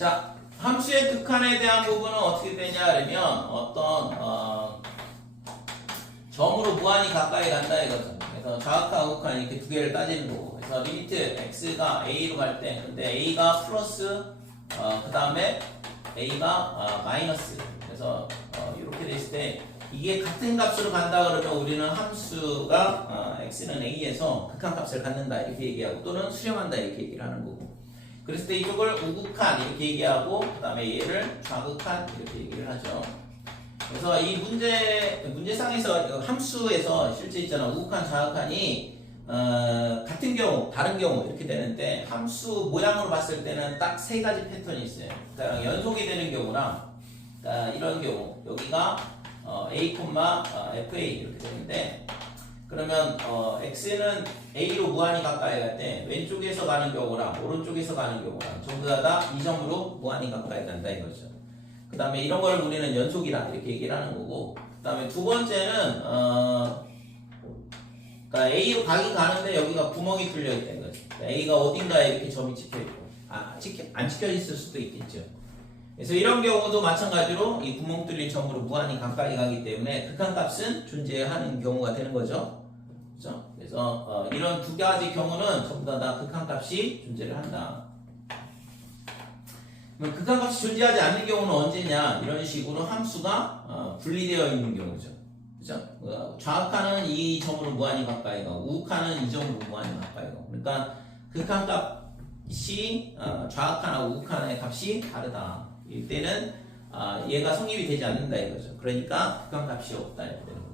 자, 함수의 극한에 대한 부분은 어떻게 되냐 하면 어떤 점으로 무한히 가까이 간다 이거죠. 그래서 좌극한 우극한 이렇게 두 개를 따지는 거고. 그래서 리미트 x가 a로 갈 때, 근데 a가 플러스 그 다음에 a가 마이너스. 그래서 이렇게 됐을 때 이게 같은 값으로 간다 그러면 우리는 함수가 x는 a에서 극한값을 갖는다 이렇게 얘기하고 또는 수렴한다 이렇게 얘기를 하는 거고. 그랬을 때 이쪽을 우극한 이렇게 얘기하고 그 다음에 얘를 좌극한 이렇게 얘기를 하죠. 그래서 이 문제상에서 함수에서 실제 있잖아 우극한 좌극한이 같은 경우 다른 경우 이렇게 되는데 함수 모양으로 봤을 때는 딱 세 가지 패턴이 있어요. 그러니까 연속이 되는 경우랑 그러니까 이런 경우 여기가 a, fa 이렇게 되는데 그러면 x는 a로 무한히 가까이 갈 때 왼쪽에서 가는 경우랑 오른쪽에서 가는 경우랑 전부 다 이 점으로 무한히 가까이 간다 이거죠. 그 다음에 이런 걸 우리는 연속이라 이렇게 얘기를 하는 거고 그 다음에 두 번째는 그러니까 A로 가긴 가는데 여기가 구멍이 뚫려 있다는 거죠. 그러니까 A가 어딘가에 이렇게 점이 찍혀있고 안 찍혀있을 수도 있겠죠. 그래서 이런 경우도 마찬가지로 이 구멍 뚫린 점으로 무한히 가까이 가기 때문에 극한값은 존재하는 경우가 되는 거죠. 그렇죠? 그래서 이런 두 가지 경우는 전부 다 극한값이 존재를 한다. 극한값이 존재하지 않는 경우는 언제냐? 이런 식으로 함수가 분리되어 있는 경우죠. 그죠? 좌극한은 이 점으로 무한히 가까이 가고 우극한은 이 점으로 무한히 가까이 가고 그러니까 극한값이 좌극한하고 우극한의 값이 다르다. 이때는 얘가 성립이 되지 않는다 이거죠. 그러니까 극한값이 없다 이렇게 되는 거고.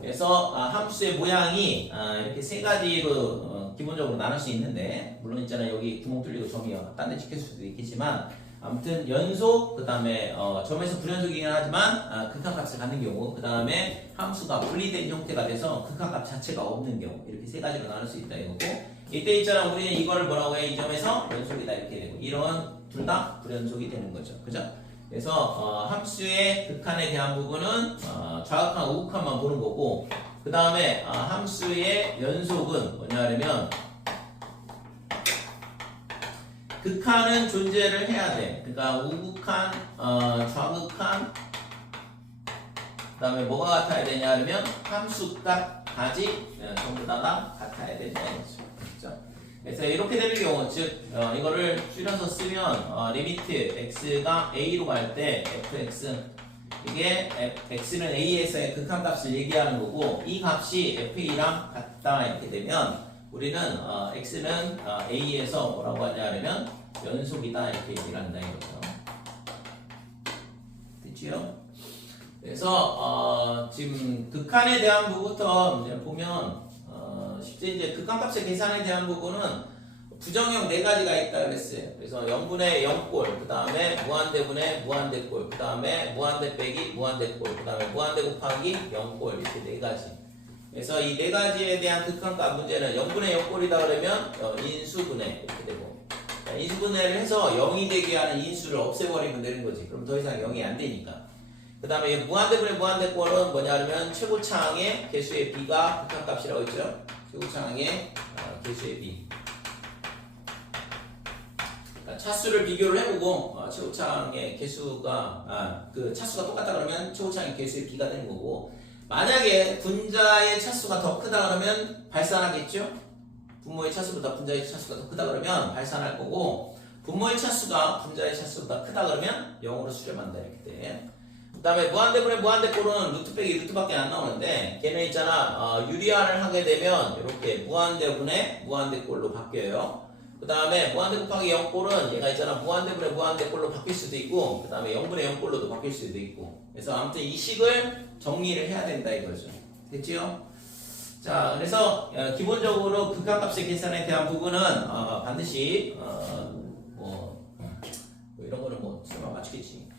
그래서 함수의 모양이 이렇게 세 가지로 기본적으로 나눌 수 있는데 물론 있잖아요 여기 구멍 뚫리고 점이 딴 데 찍힐 수도 있겠지만 아무튼 연속 그 다음에 점에서 불연속이긴 하지만 극한값을 갖는 경우 그 다음에 함수가 분리된 형태가 돼서 극한값 자체가 없는 경우 이렇게 세 가지로 나눌 수 있다 이거고 이때 있잖아 우리는 이거를 뭐라고 해? 이 점에서 연속이다 이렇게 되고 이런 둘 다 불연속이 되는 거죠. 그죠? 그래서 함수의 극한에 대한 부분은 좌극한 우극한만 보는 거고 그 다음에 함수의 연속은 뭐냐 하면 극한은 존재를 해야 돼. 그러니까 우극한, 좌극한 그 다음에 뭐가 같아야 되냐 하면 함수값까지 전부 다가 같아야 된다. 그렇죠? 그래서 이렇게 되는 경우 즉 이거를 줄여서 쓰면 리미트 x가 a로 갈 때 fx 이게 x는 a에서의 극한값을 얘기하는 거고 이 값이 fa랑 같다 이렇게 되면 우리는 x는 a에서 뭐라고 하냐면 연속이다 이렇게 얘기를 한다 이거죠. 됐지요? 그래서 지금 극한에 대한 부분부터 이제 보면 실제 이제 극한값의 계산에 대한 부분은 부정형 네 가지가 있다 그랬어요. 그래서 0분의 0꼴, 그 다음에 무한대분의 무한대꼴, 그 다음에 무한대 빼기 무한대꼴, 그 다음에 무한대 곱하기 0꼴 이렇게 네 가지. 그래서 이 네 가지에 대한 극한값 문제는 0분의 0꼴이다 그러면 인수분해 이렇게 되고 인수분해를 해서 0이 되게 하는 인수를 없애버리면 되는 거지. 그럼 더 이상 0이 안 되니까. 그 다음에 무한대분의 무한대꼴은 뭐냐면 최고차항의 개수의 b가 극한값이라고 했죠. 최고차항의 개수의 b. 차수를 비교를 해보고 최고차항의 개수가 그 차수가 똑같다 그러면 최고차항의 개수의 b가 되는 거고 만약에 분자의 차수가 더 크다 그러면 발산하겠죠? 분모의 차수보다 분자의 차수가 더 크다 그러면 발산할 거고 분모의 차수가 분자의 차수보다 크다 그러면 0으로 수렴한다 이렇게 돼. 그 다음에 무한대분의 무한대꼴은 루트 빼기 루트밖에 안 나오는데 걔는 있잖아 유리화를 하게 되면 이렇게 무한대분의 무한대꼴로 바뀌어요. 그 다음에 무한대 곱하기 0꼴은 얘가 있잖아 무한대분의 무한대꼴로 바뀔 수도 있고 그 다음에 0분의 0꼴로도 바뀔 수도 있고 그래서 아무튼 이 식을 정리를 해야 된다 이거죠. 됐지요? 자 그래서 기본적으로 극한값의 계산에 대한 부분은 반드시 뭐 이런 거는 뭐 설마 맞추겠지.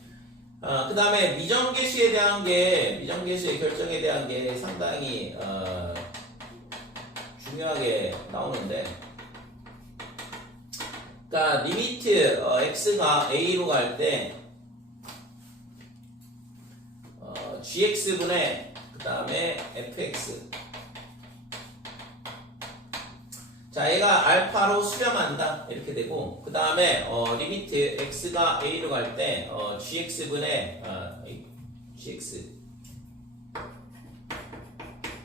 그 다음에 미정계수에 대한 게 미정계수의 결정에 대한 게 상당히 중요하게 나오는데 그러니까 리미트 x가 a로 갈 때 gx분의 그 다음에 fx 자, 얘가 알파로 수렴한다 이렇게 되고 그 다음에 리미트 x가 a로 갈 때 gx분의 gx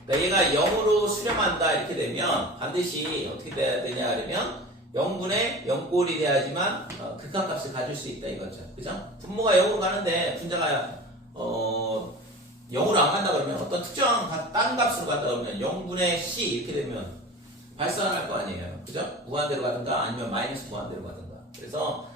그러니까 얘가 0으로 수렴한다 이렇게 되면 반드시 어떻게 돼야 되냐 그러면 0분의 0꼴이 돼야지만 극한값을 가질 수 있다 이거죠. 그죠? 분모가 0으로 가는데 분자가 0으로 안 간다 그러면 어떤 특정한 다른 값으로 간다 그러면 0분의 c 이렇게 되면 발산할 거 아니에요. 그죠? 무한대로 가든가 아니면 마이너스 무한대로 가든가. 그래서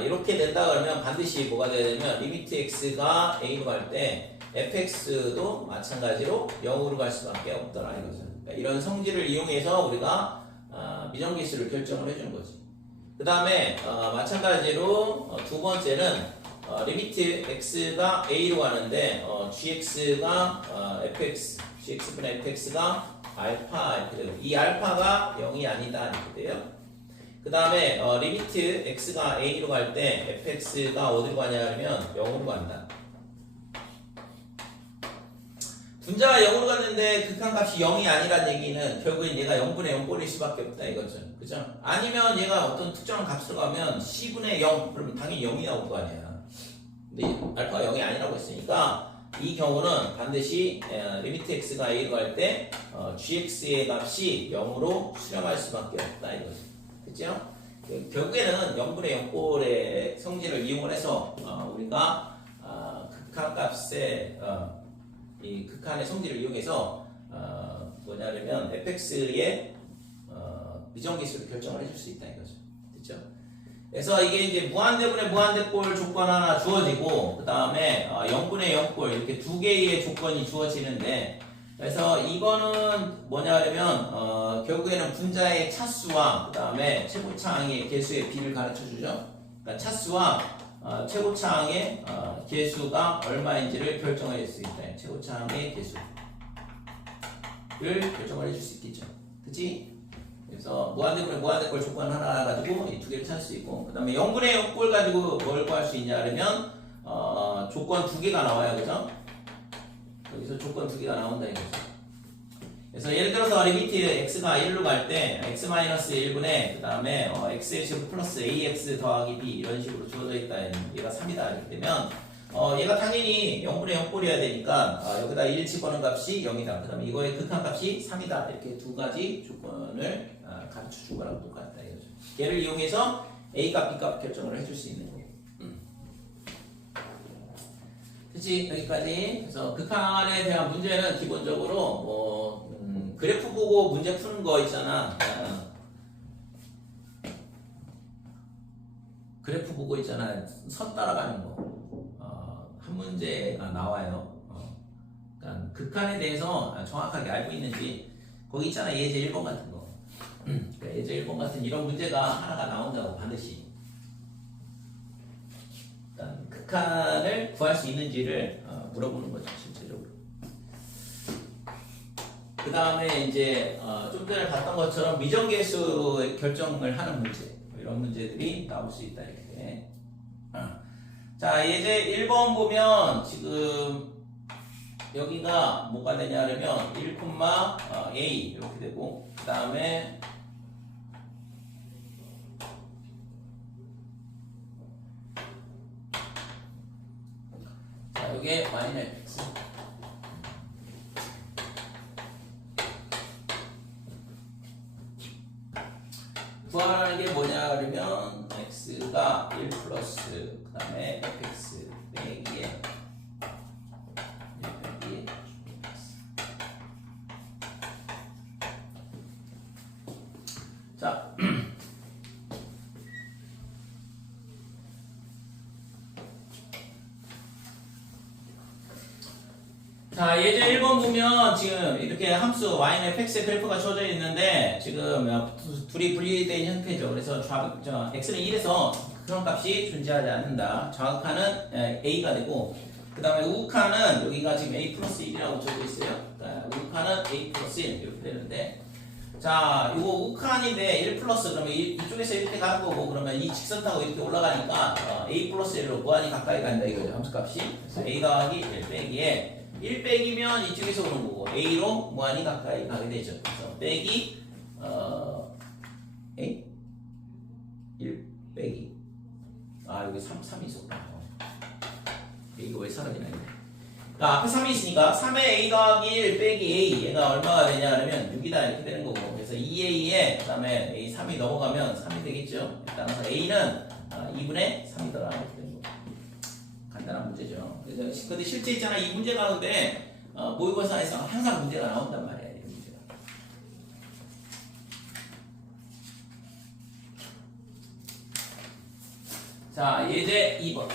이렇게 된다 그러면 반드시 뭐가 돼야 되냐면 리미트 x가 a로 갈 때 fx도 마찬가지로 0으로 갈 수밖에 없더라 이거죠. 그러니까 이런 성질을 이용해서 우리가 미정계수를 결정을 해주는 거지. 그 다음에 마찬가지로 두 번째는 리미트 x가 a로 가는데 gx가 fx, gx분의 fx가 알파 이렇게 되고 이 알파가 0이 아니다 이렇게 돼요. 그 다음에 리미트 x가 a로 갈 때 fx가 어디로 가냐 하면 0으로 간다. 분자가 0으로 갔는데 극한값이 0이 아니란 얘기는 결국엔 얘가 0분의 0 꼴일 수밖에 없다 이거죠. 그죠? 아니면 얘가 어떤 특정한 값으로 가면 c분의 0 그러면 당연히 0이 나올 거 아니야. 근데 알파가 0이 아니라고 했으니까 이 경우는 반드시 리미트 x가 a로 갈 때 gx의 값이 0으로 수렴할 수밖에 없다 이거죠. 그죠? 결국에는 0분의 0꼴의 성질을 이용을 해서 우리가 극한값의 이 극한의 성질을 이용해서 뭐냐면 fx의 미정계수를 결정을 해줄 수 있다 이거죠. 됐죠? 그래서 이게 이제 무한대분의 무한대꼴 조건 하나 주어지고 그 다음에 0분의 0꼴 이렇게 두 개의 조건이 주어지는데 그래서 이거는 뭐냐면 결국에는 분자의 차수와 그 다음에 최고차항의 개수의 비를 가르쳐 주죠. 그러니까 차수와 최고차항의 개수가 얼마인지를 결정해 줄 수 있다. 최고차항의 개수를 결정을 해줄 수 있겠죠. 그치? 그래서 무한대분의 무한대꼴 조건 하나 가지고 이 두 개를 찾을 수 있고 그 다음에 0분의 0꼴 가지고 뭘 구할 수 있냐 하면 조건 두 개가 나와요. 그죠? 여기서 조건 두 개가 나온다 이거죠. 그래서 예를 들어서 리미트 x가 1로 갈 때 x-1분의 그 다음에 x의 제곱 플러스 ax 더하기 b 이런 식으로 주어져 있다. 얘가 3이다 이렇게 되면 얘가 당연히 0분의 0꼴이어야 되니까 여기다 1 집어넣은 값이 0이다. 그 다음에 이거의 극한값이 3이다. 이렇게 두 가지 조건을 가르쳐 준 거랑 똑같다 이거죠. 걔를 이용해서 a값, b값 결정을 해줄 수 있는 거고. 그치? 여기까지. 그래서 극한에 대한 문제는 기본적으로 그래프 보고 문제 푸는 거 있잖아. 그래프 보고 있잖아. 선 따라가는 거. 한 문제가 나와요. 그러니까 극한에 대해서 정확하게 알고 있는지 거기 있잖아. 예제 1번 같은 거. 그러니까 예제 1번 같은 이런 문제가 하나가 나온다고 반드시. 일단 극한을 구할 수 있는지를 물어보는 거죠. 실제적으로. 그 다음에 이제 좀 전에 봤던 것처럼 미정계수 결정을 하는 문제 이런 문제들이 나올 수 있다 이렇게. 자 예제 1번 보면 지금 여기가 뭐가 되냐면 1,a 이렇게 되고 그 다음에 자 여기에 마이너스 구하라는 게 뭐냐 그러면 x가 1 플러스 그 다음에 fx 빼기에 1 빼기 자 자, 예제 1번 보면 지금 이렇게 함수 y는 fx의 그래프가 주어져 있는데 지금 둘이 분리된 형태죠. 그래서 x는 1에서 그런 값이 존재하지 않는다. 좌극한은 a가 되고 그 다음에 우극한은 여기가 지금 a 플러스 1이라고 적혀 있어요. 그러니까 우극한은 a 플러스 1 이렇게 되는데 자, 이거 우극한인데 1 플러스 그러면 이쪽에서 이렇게 가는 거고 그러면 이 직선 타고 이렇게 올라가니까 a 플러스 1로 무한히 가까이 간다 이거죠. 함수값이. 그래서 a 더하기 1 빼기에 1 빼기면 이쪽에서 오는 거고 A로 무한히 가까이 가게 되죠. 그래서 빼기 A 1 빼기 여기 3이 있었구나. 이거 왜 사라지나 이거. 앞에 3이 있으니까 3의 A 더하기 1 빼기 A 얘가 얼마가 되냐 하면 6이다 이렇게 되는 거고, 그래서 2A에 그 다음에 A 3이 넘어가면 3이 되겠죠. 따라서 A는 2분의 3이더라 이렇게 되는 거고. 간단한 문제죠. 그래서 근데 실제 있잖아, 이 문제 가운데 모의고사에서 항상 문제가 나온단 말이야. 이런 문제가. 자, 예제 2번.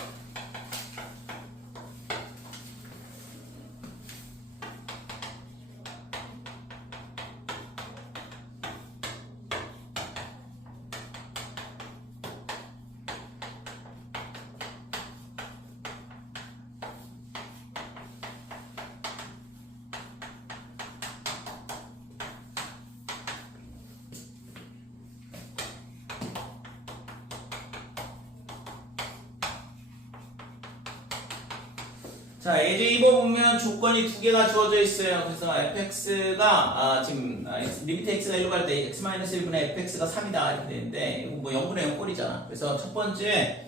자, 예제 2번 보면 조건이 두 개가 주어져 있어요. 그래서 fx가 지금 리미트 x가 1로 갈 때 x-1분의 fx가 3이다 이렇게 되는데, 이거 뭐 0분의 0 꼴이잖아. 그래서 첫 번째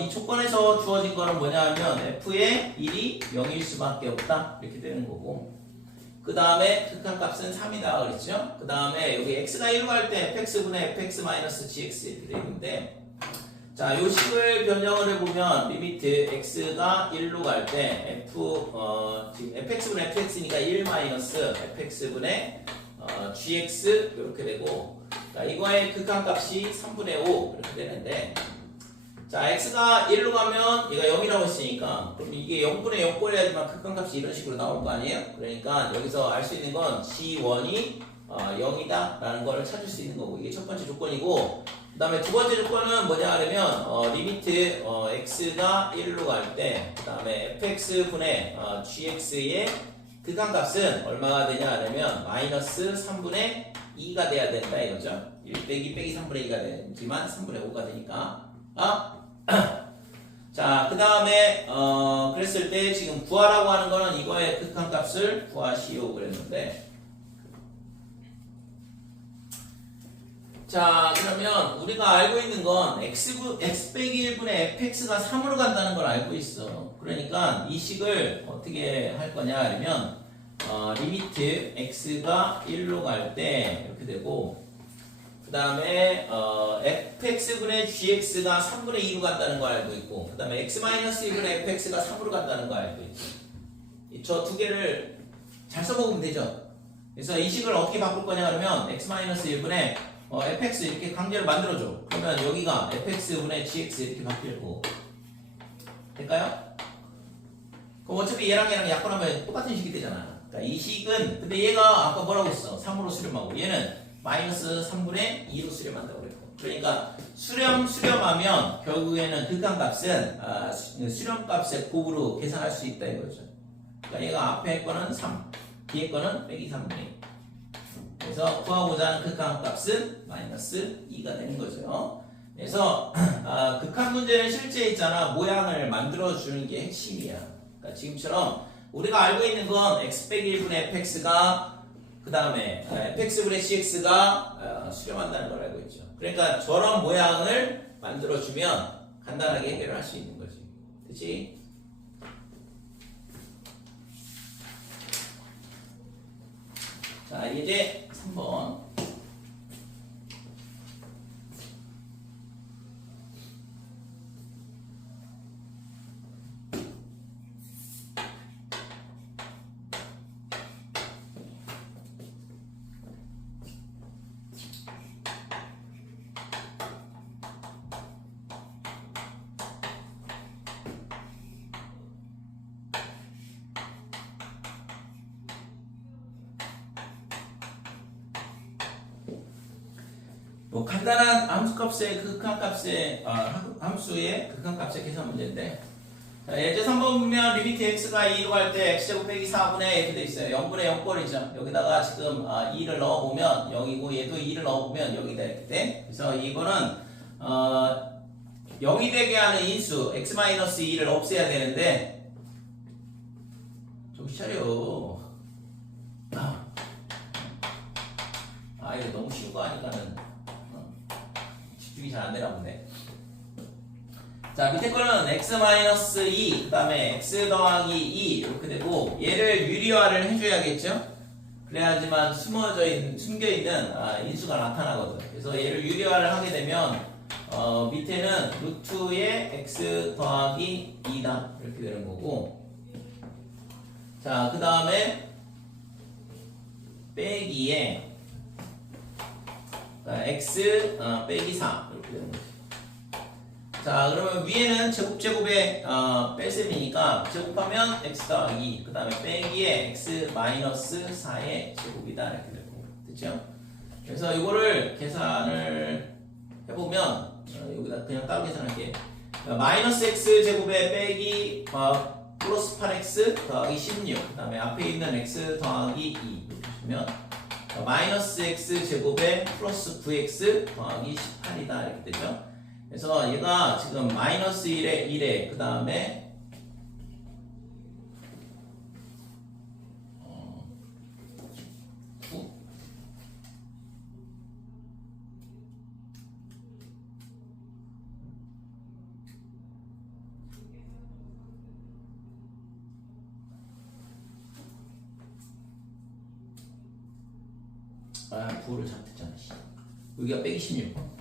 이 조건에서 주어진 거는 뭐냐 하면 f의 1이 0일 수밖에 없다 이렇게 되는 거고, 그 다음에 극한값은 3이다 그랬죠. 그 다음에 여기 x가 1로 갈 때 fx분의 fx-gx 이렇게 되는데, 자, 요 식을 변형을 해보면 리미트 x가 1로 갈 때 지금 fx분의 fx니까 1 마이너스 fx분의 gx 이렇게 되고, 자, 이거의 극한값이 3분의 5 이렇게 되는데, 자, x가 1로 가면 얘가 0이라고 했으니까 그럼 이게 0분의 0꼴해야지만 극한값이 이런 식으로 나올 거 아니에요? 그러니까 여기서 알 수 있는 건 g1이 0이다 라는 걸 찾을 수 있는 거고, 이게 첫 번째 조건이고, 그 다음에 두 번째 조건은 뭐냐 하면 리미트 x가 1로 갈 때 그 다음에 fx분의 gx의 극한값은 얼마가 되냐 하면 마이너스 3분의 2가 돼야 된다 이거죠. 1 빼기 빼기 3분의 2가 되지만 3분의 5가 되니까 자, 그 다음에 그랬을 때 지금 구하라고 하는 거는 이거의 극한값을 구하시오 그랬는데, 자, 그러면 우리가 알고 있는 건 x 빼기 1분의 fx가 3으로 간다는 걸 알고 있어. 그러니까 이 식을 어떻게 할 거냐 하면 리미트 x가 1로 갈 때 이렇게 되고, 그 다음에 fx분의 gx가 3분의 2로 간다는 걸 알고 있고, 그 다음에 x-1분의 fx가 3으로 간다는 걸 알고 있죠. 저 두 개를 잘 써먹으면 되죠. 그래서 이 식을 어떻게 바꿀 거냐 하면 x-1분의 fx 이렇게 강제로 만들어줘. 그러면 여기가 fx분의 gx 이렇게 바뀌고 될까요? 그럼 어차피 얘랑 약분하면 똑같은 식이 되잖아. 그러니까 이 식은, 근데 얘가 아까 뭐라고 했어? 3으로 수렴하고 얘는 마이너스 3분의 2로 수렴한다고 그랬고, 그러니까 수렴하면 결국에는 극한값은 수렴값의 곱으로 계산할 수 있다 이거죠. 그러니까 얘가 앞에 거는 3, 뒤에 거는 빼기 3분의 2. 그래서 구하고자 하는 극한값은 마이너스 2가 되는 거죠. 그래서 극한 문제는 실제 있잖아, 모양을 만들어주는 게 핵심이야. 그러니까 지금처럼 우리가 알고 있는 건 x 빼기 1분의 fx가 그 다음에 fx분의 gx가 수렴한다는 걸 알고 있죠. 그러니까 저런 모양을 만들어주면 간단하게 해결을 할 수 있는 거지. 그치? 자, 이제 3번. 뭐 간단한 함수값의 극한값의 함수의 극한값의 계산 문제인데, 자, 예제 3번 보면 리미트 x가 2로 갈 때 x제곱 빼기 4분의 이렇게 돼 있어요. 0분의 0꼴이죠. 여기다가 지금 2를 넣어보면 0이고 얘도 2를 넣어보면 0이다 이렇게 돼. 그래서 이거는 0이 되게 하는 인수 x-2를 없애야 되는데, 정신 차려. 이거 너무 쉬운 거 아니까는 자, 밑에 거는 x-2, 그 다음에 x 더하기 2 이렇게 되고 얘를 유리화를 해줘야겠죠? 그래야지만 숨겨있는 인수가 나타나거든. 그래서 얘를 유리화를 하게 되면 밑에는 루트의 x 더하기 2다 이렇게 되는 거고, 자, 그 다음에 빼기에 x 빼기 4 이렇게 되는 거죠. 자, 그러면 위에는 제곱에 뺄셈이니까 제곱하면 x 더하기, 그 다음에 빼기에 x 마이너스 4의 제곱이다 이렇게 되고, 됐죠? 그래서 이거를 계산을 해보면 여기다 그냥 따로 계산할게. 마이너스 x 제곱에 빼기 플러스 8x 더하기 16, 그 다음에 앞에 있는 x 더하기 2 이렇게 주면 마이너스 x 제곱에 플러스 9x 더하기 18이다 이렇게 되죠. 그래서 얘가 지금 마이너스 1에 그 다음에 9 9를 잘못했잖아. 여기가 빼기 16.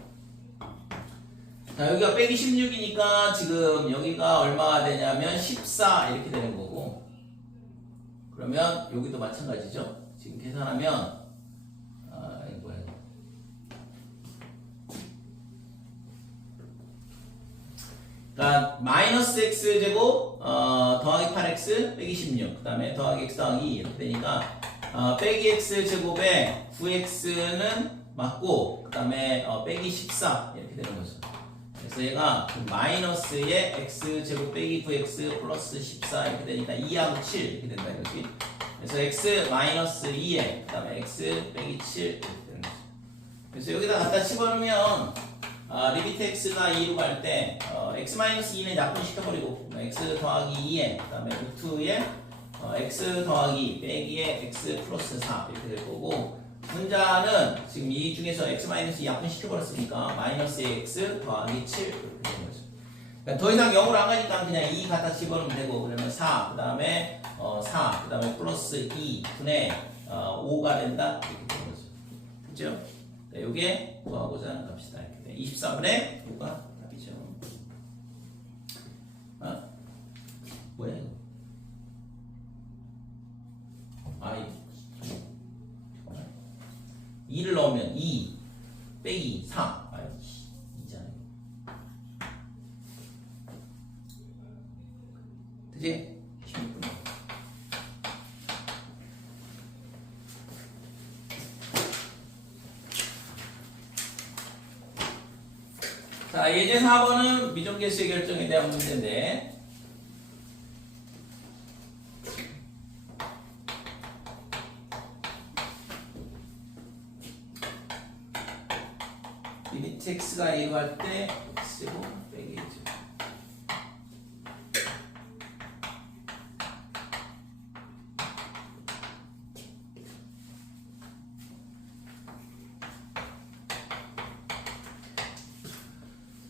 자, 여기가 빼기 16이니까 지금 여기가 얼마가 되냐면 14 이렇게 되는 거고, 그러면 여기도 마찬가지죠. 지금 계산하면 이거 뭐야? 그러니까 마이너스 x 제곱 더하기 8x 빼기 16, 그 다음에 더하기 x 더하기 2 이렇게 되니까 빼기 x 제곱에 9x는 맞고, 그 다음에 빼기 14 이렇게 되는 거죠. 그래서 얘가 마이너스의 x 제곱 빼기 9x 플러스 14 이렇게 되니까 2하고 7 이렇게 된다 이거지. 그래서 x 마이너스 2에 그 다음에 x 빼기 7 이렇게 되는 거죠. 그래서 여기다 갖다 집어넣으면 리미트 x가 2로 갈 때 x 마이너스 2는 약분시켜버리고 x 더하기 2에 그 다음에 루트에 x 더하기 빼기에 x 플러스 4 이렇게 될 거고, 분자는 지금 이 중에서 x-2 약분시켜버렸으니까 마이너스의 x 더하기 7 이렇게 되는 거죠. 그러니까 더 이상 0으로 안 가니까 그냥 2 갖다 집어넣으면 되고, 그러면 4, 그 다음에 4, 그 다음에 플러스 2 분의 5가 된다 이렇게 되는 거죠. 그죠? 네, 요게 구하고자 하는 값이다 이렇게 돼. 24분의 5가 답이죠. 뭐야 이거? 이거 2를 넣으면 2 빼기 4. 아이씨, 2잖아요. 그치? 16분. 자, 예제 4번은 미정계수의 결정에 대한 문제인데, 리미트 x가 2로 할 때 x제곱 빼기 1제곱.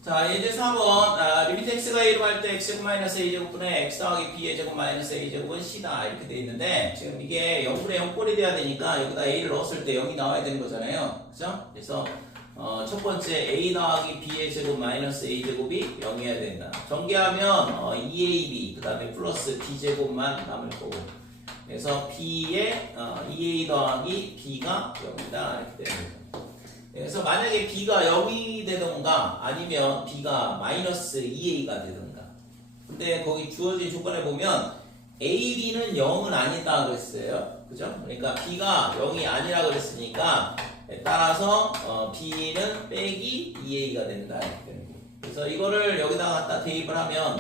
자, 예제 4번 리미트 x가 2로 할 때 x제곱 마이너스 a제곱분의 x 더하기 b의 제곱 마이너스 a제곱은 c다 이렇게 돼 있는데, 지금 이게 0분의 0꼴이 돼야 되니까 여기다 a를 넣었을 때 0이 나와야 되는 거잖아요. 그죠? 그래서 첫 번째 a 더하기 b의 제곱 마이너스 a 제곱이 0이어야 된다. 전개하면 2ab 그 다음에 플러스 b 제곱만 남을 거고, 그래서 b의 2a 더하기 b가 0이다 이렇게 되는 거죠. 그래서 만약에 b가 0이 되던가 아니면 b가 마이너스 2a가 되던가, 근데 거기 주어진 조건에 보면 a, b는 0은 아니다 그랬어요. 그죠? 그러니까 b가 0이 아니라 그랬으니까 따라서 b는 빼기 2a가 된다 이렇게 되는 거예요. 그래서 이거를 여기다 갖다 대입을 하면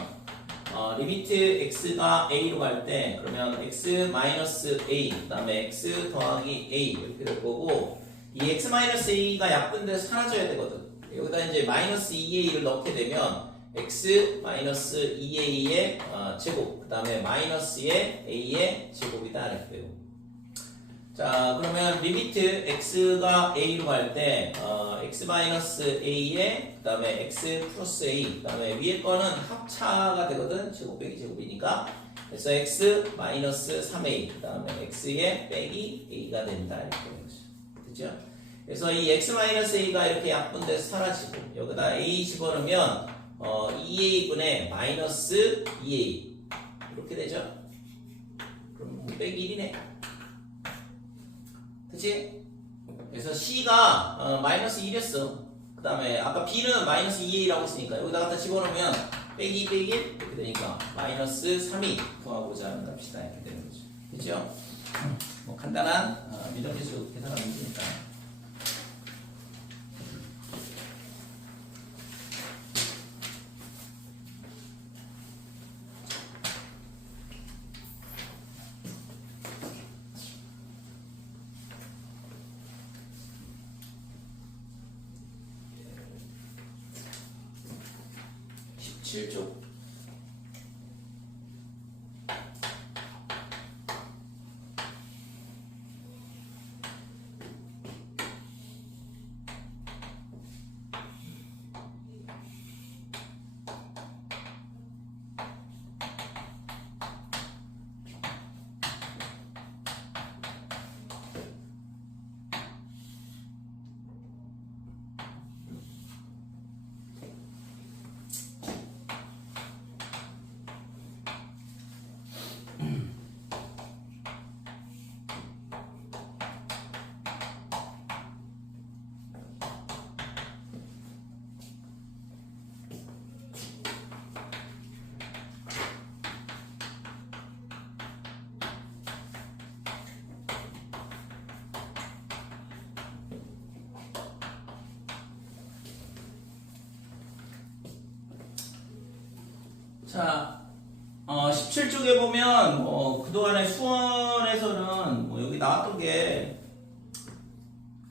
리미트 x가 a로 갈 때 그러면 x 마이너스 a 그 다음에 x 더하기 a 이렇게 될 거고, 이 x 마이너스 a가 약분돼서 사라져야 되거든. 여기다 이제 마이너스 2a를 넣게 되면 x 마이너스 2a의 제곱 그 다음에 마이너스의 a의 제곱이다 이렇게 돼요. 자, 자, 그러면 리미트 x가 a로 갈 때, x 마이너스 a에, 그 다음에 x 플러스 a, 그 다음에 위에 거는 합차가 되거든. 제곱 빼기 제곱이니까. 그래서 x 마이너스 3a, 그 다음에 x에 빼기 a가 된다. 이렇게 되는 거죠. 그죠? 그래서 이 x 마이너스 a가 이렇게 약분돼서 사라지고, 여기다 a 집어넣으면, 2a분의 마이너스 2a. 이렇게 되죠? 그럼 빼기 1이네. 그치? 그래서 C가 마이너스 1이었어. 그 다음에 아까 B는 마이너스 2A라고 했으니까 여기다 갖다 집어넣으면 빼기 1 이렇게 되니까 마이너스 3이 구하고자 하는 값이다. 이렇게 되는 거죠. 그죠? 뭐 간단한 미적계수 계산하는 문제니까. 실조 자, 17쪽에 보면 그동안에 수원에서는 여기 나왔던 게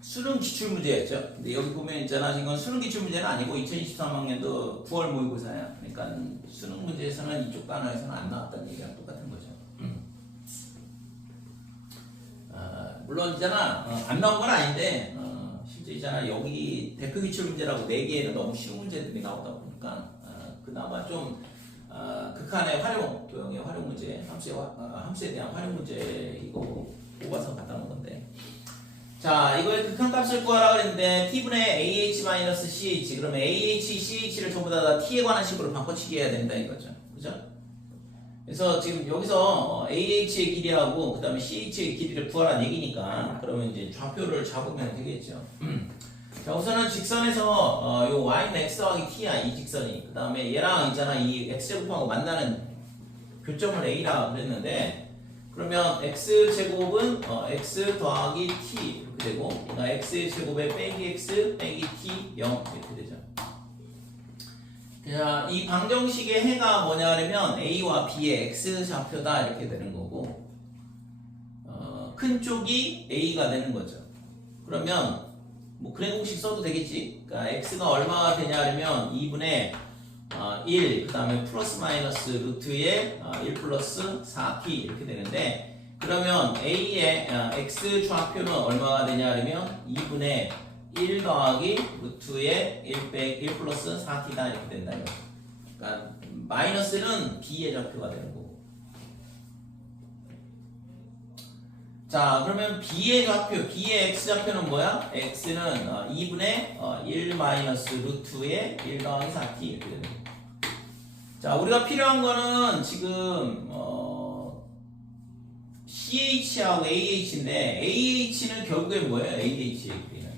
수능 기출문제였죠. 근데 여기 보면 있잖아. 이건 수능 기출문제는 아니고 2023학년도 9월 모의고사야. 그러니까 수능 문제에서는 이쪽 단어에서는 안 나왔다는 얘기랑 똑같은 거죠. 물론 있잖아. 안 나온 건 아닌데 실제 있잖아. 여기 대표 기출문제라고 4개는 너무 쉬운 문제들이 나오다 보니까 그나마 좀 극한의 활용, 도형의 활용 문제, 함수에 대한 활용 문제 이거 뽑아서 갖다 놓은 건데. 자, 이거의 극한값을 구하라 그랬는데 t분의 ah-ch 그러면 ah, ch를 전부 다 t에 관한 식으로 바꿔치기 해야 된다 이거죠. 그죠? 그래서 지금 여기서 ah의 길이하고 그 다음에 ch의 길이를 구하라는 얘기니까 그러면 이제 좌표를 잡으면 되겠죠. 자, 우선은 직선에서 요 y는 x 더하기 t야. 이 직선이. 그 다음에 얘랑 있잖아. 이 x제곱하고 만나는 교점을 a라 그랬는데 그러면 x제곱은 x 더하기 t 이렇게 되고 그러니까 x제곱에 빼기 x 빼기 t 0 이렇게 되죠. 자, 이 방정식의 해가 뭐냐 하면 a와 b의 x 좌표다 이렇게 되는 거고 큰 쪽이 a가 되는 거죠. 그러면 뭐 그래 공식 써도 되겠지. 그러니까 x가 얼마가 되냐 하면 2분의 1, 그 다음에 플러스 마이너스 루트에 1 플러스 4t 이렇게 되는데 그러면 a의 x 좌표는 얼마가 되냐 하면 2분의 1 더하기 루트에 1 플러스 4t다 이렇게 된다. 그러니까 마이너스는 b의 좌표가 되는 거고. 자, 그러면 b의 좌표, b의 x좌표는 뭐야? x는 2분의 1 마이너스 루트에 1 더하기 4t 이렇게 되는 거예요. 자, 우리가 필요한 거는 지금 ch하고 ah인데 ah는 결국엔 뭐예요? ah의 길이는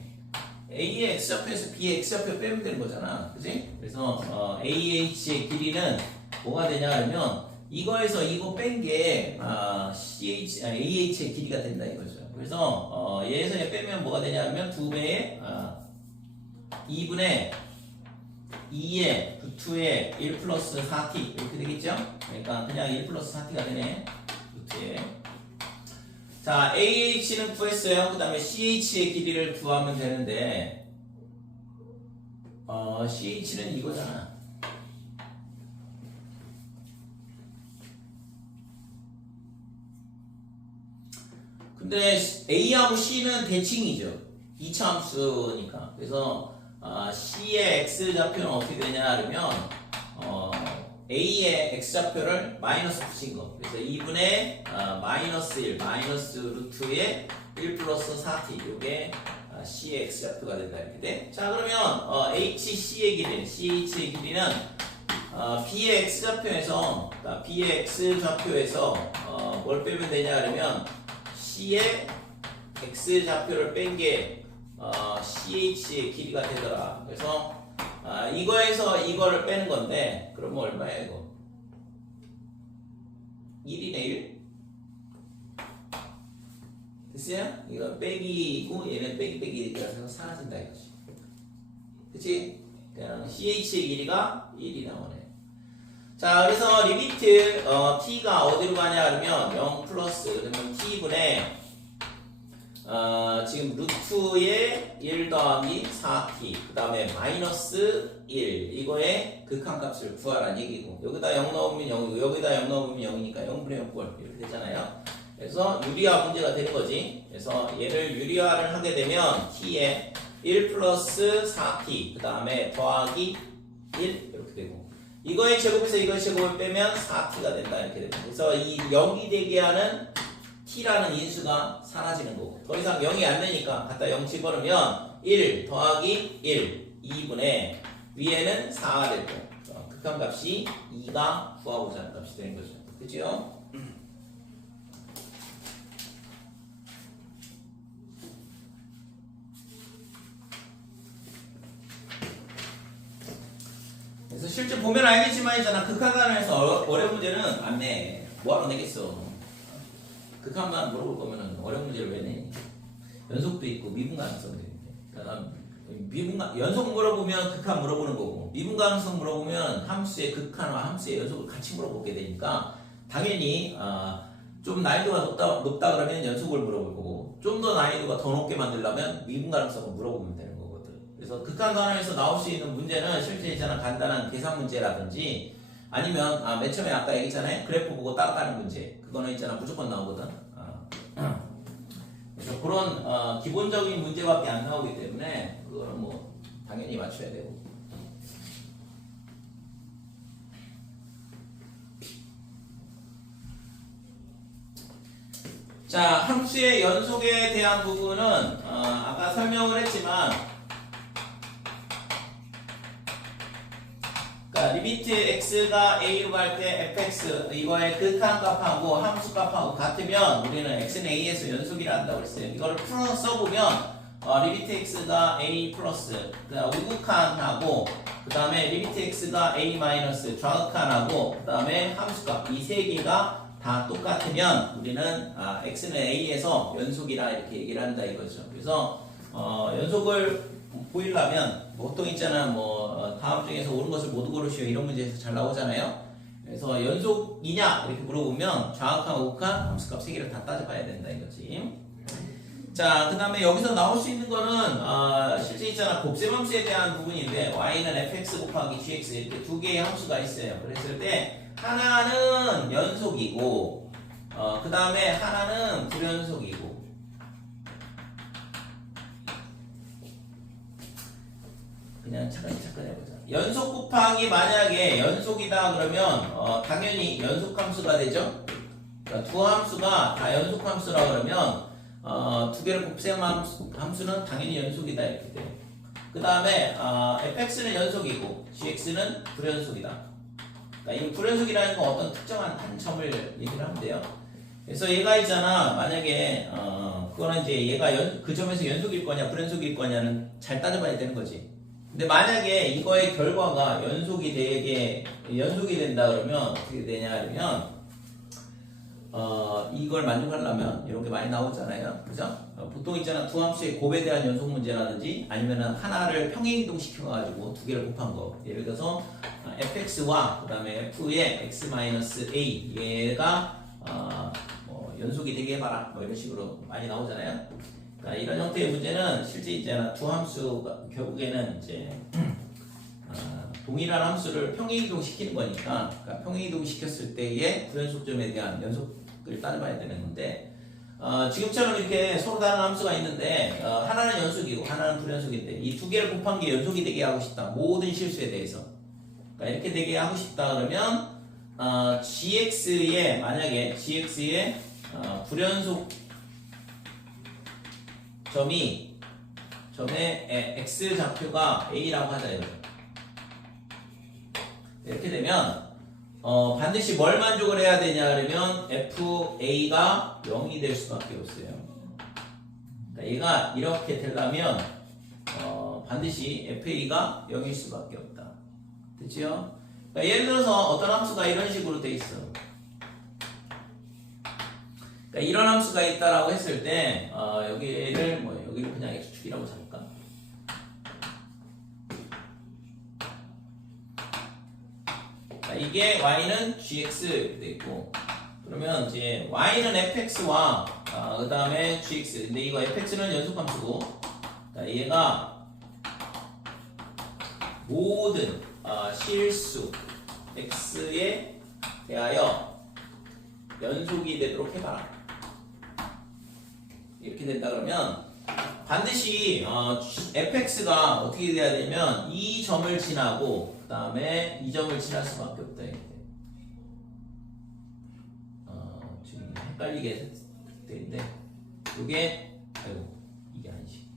a의 x좌표에서 b의 x좌표 빼면 되는 거잖아. 그지? 그래서 ah의 길이는 뭐가 되냐 하면 이거에서 이거 뺀 게 ah의 길이가 된다 이거죠. 그래서 얘에서 얘 빼면 뭐가 되냐면 2배의 2분의 2의 루트에 1 플러스 4t 이렇게 되겠죠? 그러니까 그냥 1 플러스 4t가 되네. 루트에. 자, ah는 구했어요. 그 다음에 ch의 길이를 구하면 되는데 ch는 이거잖아. 근데 근데 A하고 C는 대칭이죠. 2차 함수니까. 그래서 C의 X좌표는 어떻게 되냐 하면 A의 X좌표를 마이너스 붙인 거. 그래서 2분의 마이너스 1, 마이너스 루트의 1 플러스 4t. 요게 C의 X좌표가 된다. 이렇게 돼. 자, 그러면 HC의 길이, CH의 길이는 B의 X좌표에서, B의 X좌표에서 뭘 빼면 되냐 하면 C의 X좌표를 뺀 게 CH의 길이가 되더라. 그래서 이거에서 이거를 빼는 건데, 그러면 얼마야 이거? 1이네 1? 됐어요? 이거 빼기고 얘는 빼기라서 사라진다 이거지. 그치? 그냥 CH의 길이가 1이 나오네. 자, 그래서 리미트 t가 어디로 가냐 그러면 0 플러스 그러면 t분의 지금 루트의 1 더하기 4t 그 다음에 마이너스 1 이거의 극한값을 구하라는 얘기고, 여기다 0 넣으면 0이고 여기다 0 넣으면 0이니까 0분의 0꼴 이렇게 되잖아요. 그래서 유리화 문제가 되는 거지. 그래서 얘를 유리화를 하게 되면 t에 1 플러스 4t 그 다음에 더하기 1 이렇게 되고, 이거의 제곱에서 이거의 제곱을 빼면 4t가 된다 이렇게 됩니다. 그래서 이 0이 되게 하는 t라는 인수가 사라지는 거고, 더 이상 0이 안 되니까 갖다 0 집어넣으면 1 더하기 1 2분의 위에는 4가 되고 극한값이 2가 구하고자 하는 값이 되는 거죠. 그죠? 그래서 실제 보면 알겠지만 있잖아, 극한관에서 어려운 문제는 안 내. 뭐하러 내겠어. 극한만 물어볼 거면은 어려운 문제를 왜 내? 연속도 있고 미분 가능성도 있는데, 연속 물어보면 극한 물어보는 거고, 미분 가능성 물어보면 함수의 극한과 함수의 연속을 같이 물어보게 되니까 당연히 좀 난이도가 높다 그러면 연속을 물어볼 거고, 좀 더 난이도가 더 높게 만들려면 미분 가능성을 물어보면 되는 거거든. 그래서 극한 관원에서 나올 수 있는 문제는 실제 있잖아, 간단한 계산 문제라든지 아니면 맨 처음에 아까 얘기했잖아요, 그래프 보고 따라가는 문제, 그거는 있잖아 무조건 나오거든. 그래서 그런 기본적인 문제밖에 안 나오기 때문에 그거는 뭐 당연히 맞춰야 되고. 자, 함수의 연속에 대한 부분은 아까 설명을 했지만, 그러니까 리미트 x가 a로 갈 때 fx 이거의 극한값하고 함수값하고 같으면 우리는 x는 a에서 연속이라 한다고 그랬어요. 이거를 풀어 써보면 리미트 x가 a 플러스 우극한하고 그 다음에 리미트 x가 a 마이너스 좌극한하고 그 다음에 함수값 이 세 개가 다 똑같으면 우리는 x는 a에서 연속이라 이렇게 얘기를 한다 이거죠. 그래서 연속을 보이려면 보통 있잖아, 뭐 다음 중에서 옳은 것을 모두 고르시오 이런 문제에서 잘 나오잖아요. 그래서 연속이냐 이렇게 물어보면 좌극한, 우극한, 함수값 세 개를 다 따져봐야 된다 이거지. 자, 그 다음에 여기서 나올 수 있는 거는 실제 있잖아, 곱셈함수에 대한 부분인데 y는 fx 곱하기 gx 이렇게 두 개의 함수가 있어요. 그랬을 때 하나는 연속이고 그 다음에 하나는 불연속이고. 그냥 차근히 해보자. 연속 곱하기 만약에 연속이다 그러면 당연히 연속함수가 되죠. 그러니까 두 함수가 다 연속함수라 그러면 두 개를 곱셈한 함수는 당연히 연속이다 이렇게 돼요. 그 다음에 fx는 연속이고 gx는 불연속이다. 그러니까 이 불연속이라는 건 어떤 특정한 한 점을 얘기를 하면 돼요. 그래서 얘가 있잖아, 만약에 그거는 이제 얘가 그 점에서 연속일 거냐 불연속일 거냐는 잘 따져봐야 되는 거지. 근데 만약에 이거의 결과가 연속이 된다 그러면 어떻게 되냐 그러면 이걸 만족하려면 이런 게 많이 나오잖아요, 그죠? 보통 있잖아, 두 함수의 곱에 대한 연속 문제라든지 아니면은 하나를 평행이동 시켜가지고 두 개를 곱한 거, 예를 들어서 fx와 그 다음에 f의 x-a 얘가 뭐 연속이 되게 해봐라 뭐 이런 식으로 많이 나오잖아요. 그러니까 이런 형태의 문제는 실제 있잖아, 두 함수가 결국에는 이제 동일한 함수를 평행이동 시키는 거니까, 그러니까 평행이동 시켰을 때의 불연속점에 대한 연속을 따져봐야 되는 건데 지금처럼 이렇게 서로 다른 함수가 있는데 하나는 연속이고 하나는 불연속인데 이 두 개를 곱한 게 연속이 되게 하고 싶다. 모든 실수에 대해서. 그러니까 이렇게 되게 하고 싶다 그러면 gx의 만약에 gx의 불연속 점의 x 좌표가 a라고 하자 이거죠. 이렇게 되면 반드시 뭘 만족을 해야 되냐 그러면 fa가 0이 될 수밖에 없어요. 그러니까 얘가 이렇게 되려면 반드시 fa가 0일 수밖에 없다. 됐죠? 그러니까 예를 들어서 어떤 함수가 이런 식으로 돼 있어. 그러니까 이런 함수가 있다라고 했을 때 여기를 여기를 그냥 x축이라고 잡을까? 이게 y는 gx 돼 있고 그러면 이제 y는 fx와 그 다음에 gx 근데 이거 fx는 연속함수고 얘가 모든 실수 x에 대하여 연속이 되도록 해봐라. 이렇게 된다 그러면 반드시 fx가 어떻게 돼야 되냐면 이 점을 지나고 그 다음에 이 점을 지날 수밖에 없다. 이렇게. 지금 헷갈리게 되는데 이게 아이고 이게 아니지.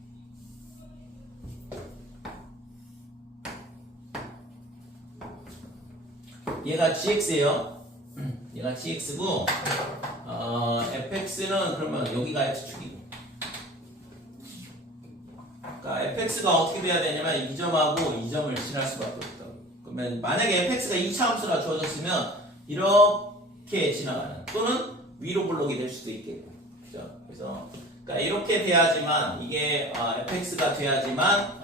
얘가 gx예요. 얘가 gx고 fx는 그러면 여기가 x축이고 그러니까 fx가 어떻게 돼야 되냐면 이 점하고 이 점을 지날 수밖에 없다. 그러면 만약에 fx가 2차 함수가 주어졌으면 이렇게 지나가는 또는 위로 블록이 될 수도 있겠고 그죠? 그래서 그러니까 이렇게 돼야지만 이게 fx가 돼야지만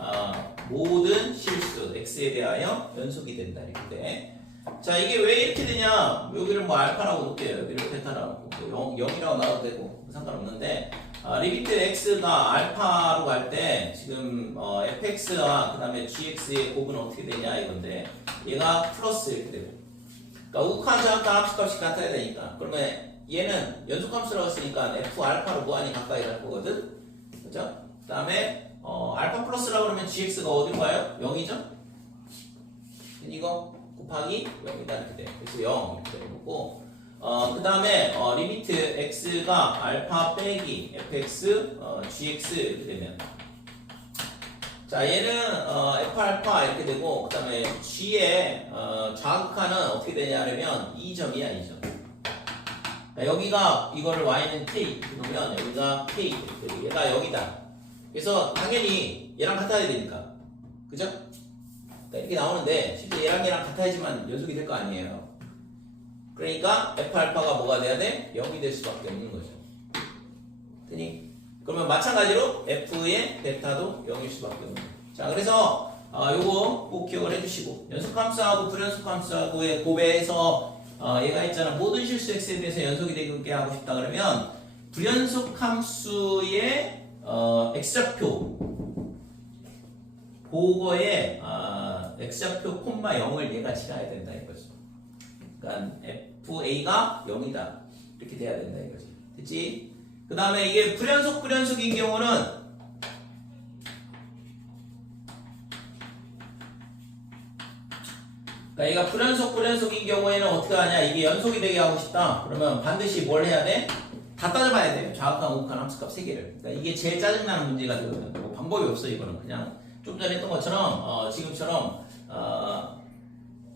모든 실수 x에 대하여 연속이 된다. 이렇게 돼. 자 이게 왜 이렇게 되냐 여기를 뭐 알파라고 놓을게요. 여기를 베타라고 놓고 0이라고 나와도 되고 상관없는데 리미트 x가 알파로 갈 때 지금 fx와 그 다음에 gx의 곱은 어떻게 되냐 이건데 얘가 플러스 이렇게 되고 그러니까 우칸 자악한 합식값이 같아야 되니까 그러면 얘는 연속함수라고 했으니까 f 알파로 무한히 가까이 갈 거거든 그죠? 그 다음에 알파 플러스라고 그러면 gx가 어디로 가요? 0이죠? 이거 곱하기 0이다 이렇게 돼. 그래서 0 이렇게 되는 거고 그 다음에 리미트 x가 알파 빼기 fx gx 이렇게 되면 자 얘는 f 알파 이렇게 되고 그 다음에 g의 좌극하는 어떻게 되냐 하면 2점이야 2점. 여기가 이거를 y는 k 그러면 여기가 k 그리고 얘가 0이다. 그래서 당연히 얘랑 같아야 되니까 그죠? 이렇게 나오는데 실제 얘랑 같아야지만 연속이 될 거 아니에요. 그러니까 F알파가 뭐가 돼야 돼? 0이 될 수밖에 없는 거죠. 되니? 그러면 마찬가지로 F의 베타도 0일 수밖에 없는 거죠. 자, 그래서 요거 꼭 기억을 해주시고 연속함수하고 불연속함수하고의 곱에서 얘가 있잖아. 모든 실수 x에 대해서 연속이 되게 하고 싶다 그러면 불연속함수의 x좌표 그거에 x좌표 콤마 0을 얘가 지나야 된다 이거죠. 그러니까 fa가 0이다 이렇게 돼야 된다 이거지. 됐지? 그 다음에 이게 불연속인 경우는 그러니까 얘가 불연속인 경우에는 어떻게 하냐 이게 연속이 되게 하고 싶다 그러면 반드시 뭘 해야 돼? 다 따져봐야 돼요. 좌극한 우극한 함수값 3개를. 그러니까 이게 제일 짜증나는 문제가 되거든요. 뭐 방법이 없어 이거는 그냥 좀 전에 했던 것처럼 지금처럼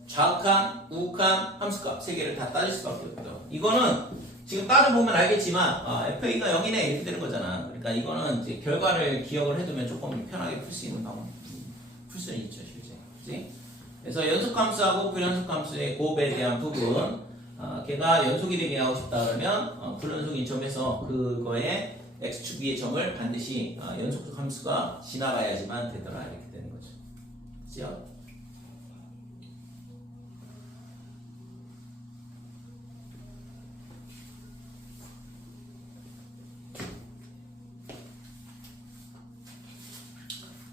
좌극한 우극한 함수값 3개를 다 따질 수밖에 없죠. 이거는 지금 따져보면 알겠지만 FA가 0이네 이렇게 되는 거잖아. 그러니까 이거는 이제 결과를 기억을 해두면 조금 편하게 풀 수 있는 방법 풀 수는 있죠 실제. 그치? 그래서 연속함수하고 불연속함수의 곱에 대한 부분 걔가 연속이 되게 하고 싶다 그러면 불연속인 점에서 그거에 x축 위의 점을 반드시 연속 함수가 지나가야지만 되더라 이렇게 되는 거죠. 그죠?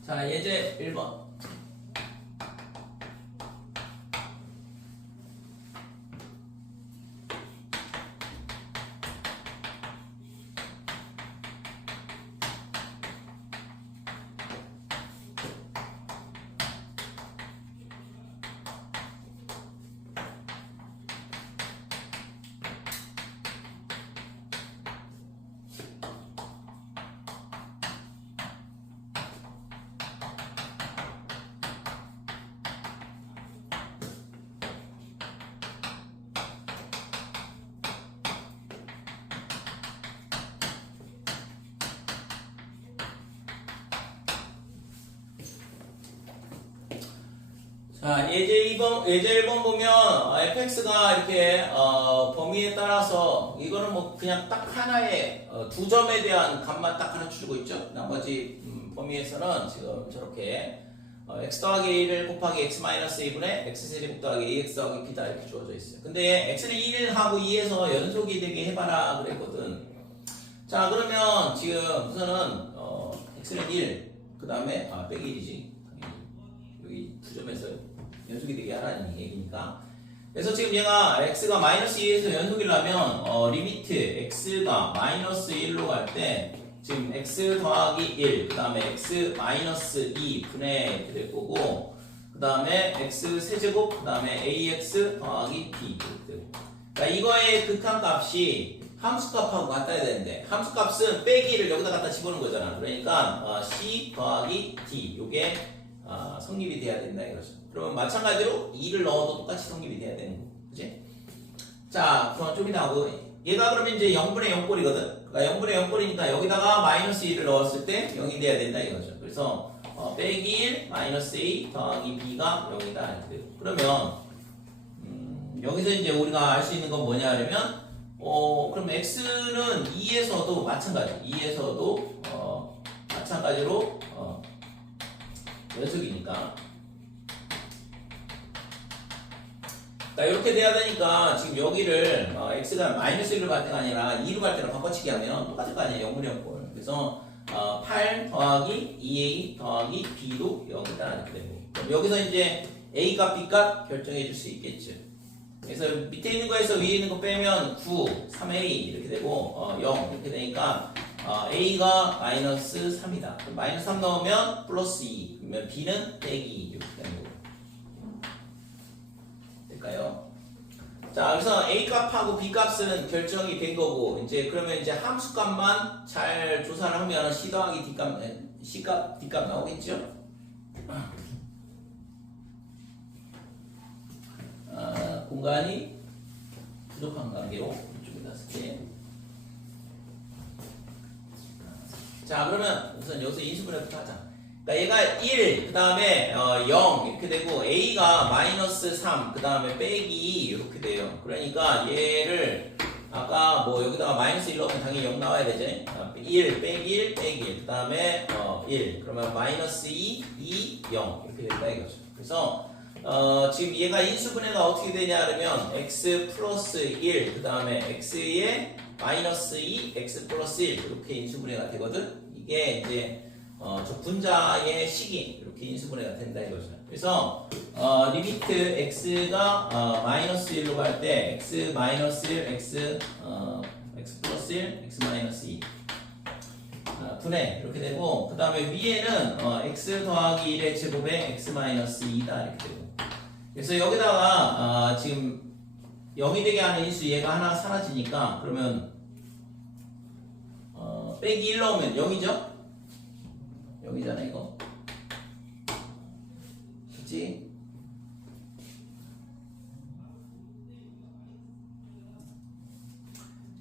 자, 예제 1번. 자, 예제 1번 보면 fx가 이렇게 범위에 따라서 이거는 뭐 그냥 딱 하나의 두 점에 대한 값만 딱 하나 주고 있죠. 나머지 범위에서는 지금 저렇게 x 더하기 a를 곱하기 x 마이너스 2분의 x 세제곱 더하기 ax 더하기 b다 이렇게 주어져 있어요. 근데 x는 1하고 2에서 연속이 되게 해봐라 그랬거든. 자, 그러면 지금 우선은 x는 1, 그 다음에 빼기 1이지. 여기 두 점에서 연속이 되게 하라는 얘기니까. 그래서 지금 얘가 x가 마이너스 2에서 연속이라면 리미트 x가 마이너스 1로 갈 때 지금 x 더하기 1, 그 다음에 x 마이너스 2 분의 이렇게 될 거고, 그 다음에 x 세제곱, 그 다음에 ax 더하기 b 이렇게 되고. 그러니까 이거의 극한값이 함수값하고 같아야 되는데, 함수값은 빼기를 여기다 갖다 집어넣은 거잖아. 그러니까 c 더하기 d 요게 성립이 돼야 된다 이거죠. 그러면 마찬가지로 2를 넣어도 똑같이 성립이 돼야 되는 거고, 그치? 자, 그럼 좀 이따 하고, 얘가 그러면 이제 0분의 0꼴이거든? 그러니까 0분의 0꼴이니까 여기다가 마이너스 2를 넣었을 때 0이 돼야 된다 이거죠. 그래서 빼기 1, 마이너스 a 더하기 b가 0이다 이렇게 되고. 그러면 여기서 이제 우리가 알 수 있는 건 뭐냐 하려면 그럼 x는 2에서도 마찬가지, 2에서도 마찬가지로 연속이니까. 자, 이렇게 돼야 되니까 지금 여기를 x가 마이너스 1로 갈 때가 아니라 2로 갈 때로 바꿔치기 하면 똑같을 거 아니에요. 0분의 0꼴. 그래서 8 더하기 2a 더하기 b도 0이다 이렇게 되고. 그럼 여기서 이제 a 값, b 값 결정해 줄 수 있겠죠. 그래서 밑에 있는 거에서 위에 있는 거 빼면 9, 3a 이렇게 되고 0 이렇게 되니까 a가 마이너스 3이다. 마이너스 3 넣으면 플러스 2. 그러면 b는 빼기 2 이렇게 되는 거고. 될까요? 자, 그래서 a 값하고 b 값은 결정이 된 거고, 이제 그러면 이제 함수 값만 잘 조사를 하면 c 더하기 d 값, c 값, d 값 나오겠죠? 공간이 부족한 관계로 이쪽에다 쓸게. 자, 그러면 우선 여기서 인수분해부터 하자. 그러니까 얘가 1, 그 다음에 0 이렇게 되고, a가 마이너스 3, 그 다음에 빼기 2 이렇게 돼요. 그러니까 얘를 아까 뭐 여기다가 마이너스 1 넣으면 당연히 0 나와야 되지. 1 빼기 1 빼기 1, 그 다음에 1 그러면 마이너스 2, 2, 0 이렇게 된다 이거죠. 그래서 지금 얘가 인수분해가 어떻게 되냐 하면 x 플러스 1, 그 다음에 x에 마이너스 2, x 플러스 1 이렇게 인수분해가 되거든. 이게 이제 저 분자의 식이 이렇게 인수분해가 된다 이거죠. 그래서 리미트 x가 마이너스 1로 갈 때 x 마이너스 1, x 플러스 1, x 마이너스 2 분해 이렇게 되고, 그 다음에 위에는 x 더하기 1의 제곱에 x 마이너스 2다 이렇게 되고. 그래서 여기다가 지금 0이 되게 하는 인수 얘가 하나 사라지니까, 그러면 빼기 1 넣으면 0이죠? 0이잖아 이거. 그치?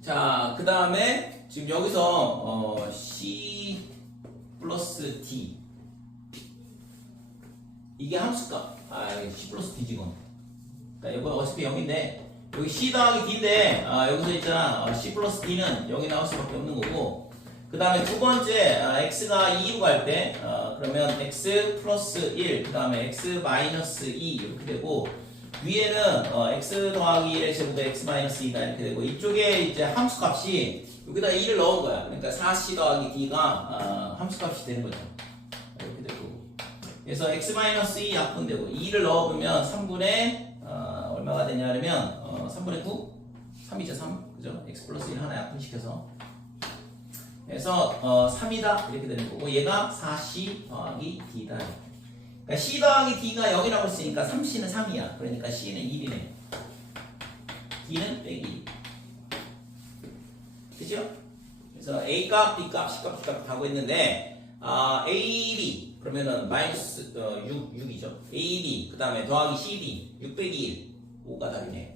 자, 그 다음에 지금 여기서 c 플러스 d 이게 함수값. 여기 c 플러스 d 지금. 그러니까 이거 어차피 0인데 여기 c 더하기 d인데 여기서 있잖아 c 플러스 d는 0이 나올 수밖에 없는 거고, 그 다음에 두 번째 x가 2로 갈 때 그러면 x 플러스 1, 그 다음에 x 마이너스 2 이렇게 되고, 위에는 x 더하기 1의 제곱에 x 마이너스 2다 이렇게 되고, 이쪽에 이제 함수값이 여기다 2를 넣은 거야. 그러니까 4c 더하기 d가 함수값이 되는 거죠. 이렇게 되고, 그래서 x 마이너스 2 약분되고 2를 넣어보면 3분의 얼마가 되냐면 3분의 9? 3이죠 3. 그죠? x 플러스 1 하나 약분시켜서, 그래서 3이다 이렇게 되는 거고, 얘가 4c 더하기 d다. 그러니까 c 더하기 d가 0이라고 했으니까 3c는 3이야. 그러니까 c는 1이네. d는 빼기 2. 그죠? 그래서 a 값, b 값, c 값, d 값 하고 있는데 a, b 그러면은 마이너스 6이죠. a, b 그 다음에 더하기 c, d 6 빼기 1 5가 답이네요.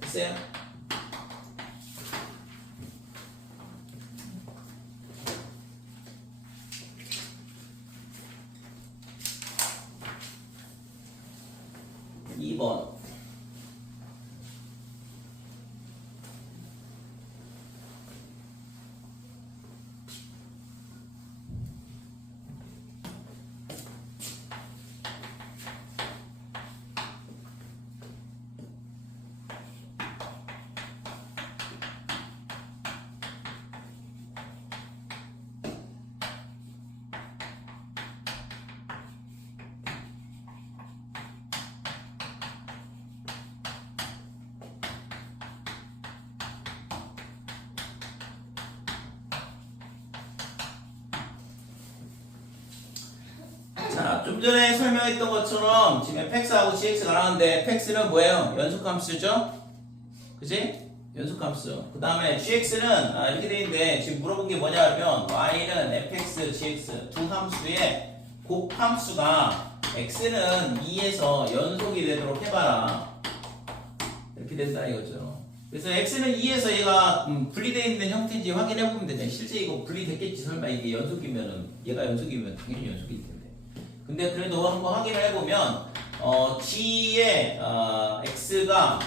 됐어요? 2번. 자, 좀 전에 설명했던 것처럼 지금 fx하고 gx가 나왔는데 fx는 뭐예요? 연속함수죠? 그치? 연속함수. 그 다음에 gx는 이렇게 돼 있는데 지금 물어본 게 뭐냐 하면 y는 fx, gx 두 함수의 곱함수가 x는 2에서 연속이 되도록 해봐라. 이렇게 된다 이거죠. 그래서 x는 2에서 얘가 분리되어 있는 형태인지 확인해보면 되잖아요. 실제 이거 분리됐겠지. 설마 이게 연속이면은 얘가 연속이면 당연히 연속일 텐데. 근데 그래도 한번 확인을 해보면 g의 x가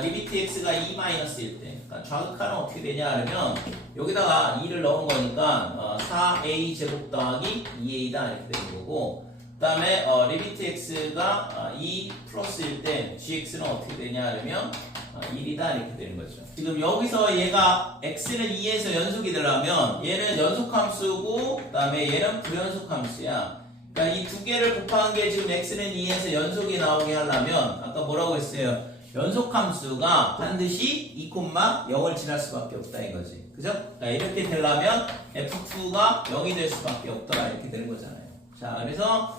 리미트 x가 2-1일 때 그러니까 좌극하는 어떻게 되냐 하면 여기다가 2를 넣은 거니까 4a 제곱 더하기 2a다 이렇게 되는 거고 그 다음에 리미트 x가 2 플러스일 때 gx는 어떻게 되냐 하면 1이다 이렇게 되는 거죠. 지금 여기서 얘가 x는 2에서 연속이 되려면 얘는 연속함수고 그 다음에 얘는 불연속함수야. 그러니까 이 두 개를 곱한 게 지금 x는 2에서 연속이 나오게 하려면 아까 뭐라고 했어요? 연속함수가 반드시 2,0을 지날 수밖에 없다 이거지. 그죠? 그러니까 이렇게 되려면 f2가 0이 될 수밖에 없다 이렇게 되는 거잖아요. 자, 그래서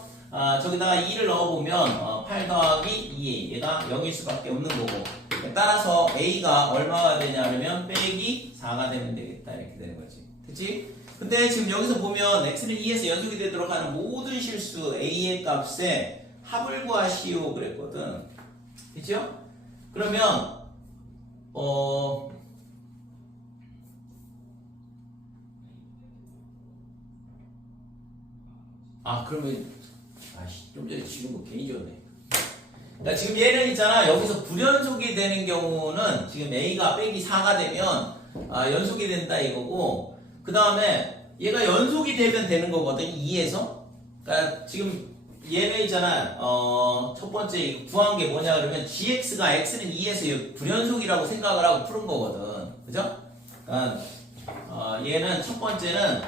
저기다가 2를 넣어보면 8 더하기 2a 얘가 0일 수밖에 없는 거고 따라서 a가 얼마가 되냐면 빼기 4가 되면 되겠다 이렇게 되는 거지. 그치? 근데 지금 여기서 보면 x는 2에서 연속이 되도록 하는 모든 실수 a의 값에 합을 구하시오 그랬거든. 그쵸? 그러면 그러면 좀 전에 지금 거 괜히 지웠네. 그러니까 지금 얘는 있잖아. 여기서 불연속이 되는 경우는 지금 a가 빼기 4가 되면 연속이 된다 이거고 그 다음에 얘가 연속이 되면 되는 거거든 2에서. 그러니까 지금 얘는 있잖아. 첫 번째 구한 게 뭐냐 그러면 gx가 x는 2에서 불연속이라고 생각을 하고 푸는 거거든. 그죠? 그러니까 얘는 첫 번째는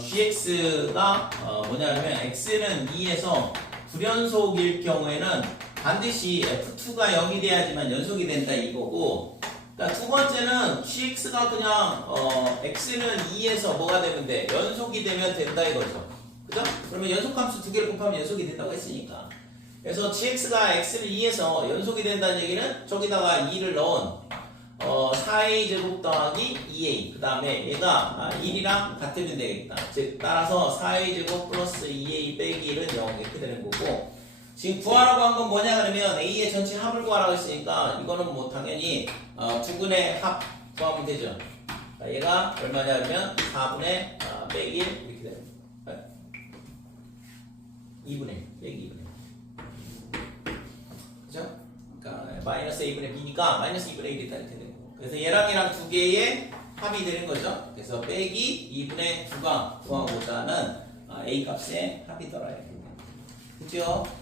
gx가 뭐냐 그러면 x는 2에서 불연속일 경우에는 반드시 f2가 0이 돼야지만 연속이 된다 이거고 그러니까 두 번째는 gx가 그냥 x는 2에서 뭐가 되면 돼? 연속이 되면 된다 이거죠. 그죠? 그러면 연속함수 두 개를 곱하면 연속이 된다고 했으니까 그래서 gx가 x는 2에서 연속이 된다는 얘기는 저기다가 2를 넣은 4a 제곱 더하기 2a 그 다음에 얘가 1이랑 같으면 되겠다. 즉 따라서 4a 제곱 플러스 2a 빼기 1은 0 이렇게 되는 거고 지금 구하라고 한 건 뭐냐 그러면 a의 전체 합을 구하라고 했으니까 이거는 뭐 당연히 두근의 합 구하면 되죠. 얘가 얼마냐 그러면 4분의 빼기 1 이렇게 되는 거예요. 2분의 빼기 2분의 그죠? 그러니까 마이너스 a분의 b니까 마이너스 2분의 1이다 이렇게 되는 거고 그래서 얘랑 얘랑 두 개의 합이 되는 거죠. 그래서 빼기 2분의 9가 구하고자 하는 a 값의 합이더라 이렇게 되는 거죠. 그죠?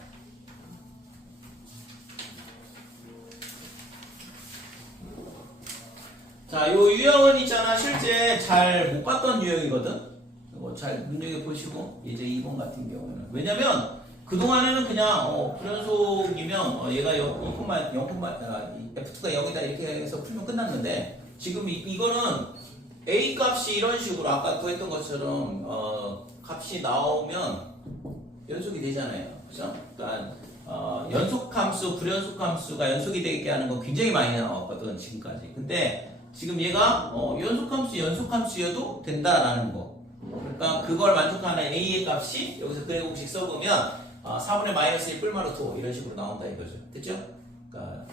자, 요 유형은 있잖아. 실제 잘 못 봤던 유형이거든. 이거 잘 눈여겨보시고, 이제 2번 같은 경우는. 왜냐면, 그동안에는 그냥, 불연속이면, 얘가 0,0, F2가 0이다 이렇게 해서 풀면 끝났는데, 지금 이거는 A 값이 이런 식으로 아까 구했던 것처럼, 값이 나오면 연속이 되잖아요. 그죠? 그러니까, 연속함수, 불연속함수가 연속이 되게 하는 건 굉장히 많이 나왔거든, 지금까지. 근데, 지금 얘가 연속함수여도 된다라는 거. 그러니까 그걸 만족하는 a의 값이 여기서 그래 공식 써보면 4분의 마이너스 1 뿔마루토 이런 식으로 나온다 이거죠. 됐죠? 그러니까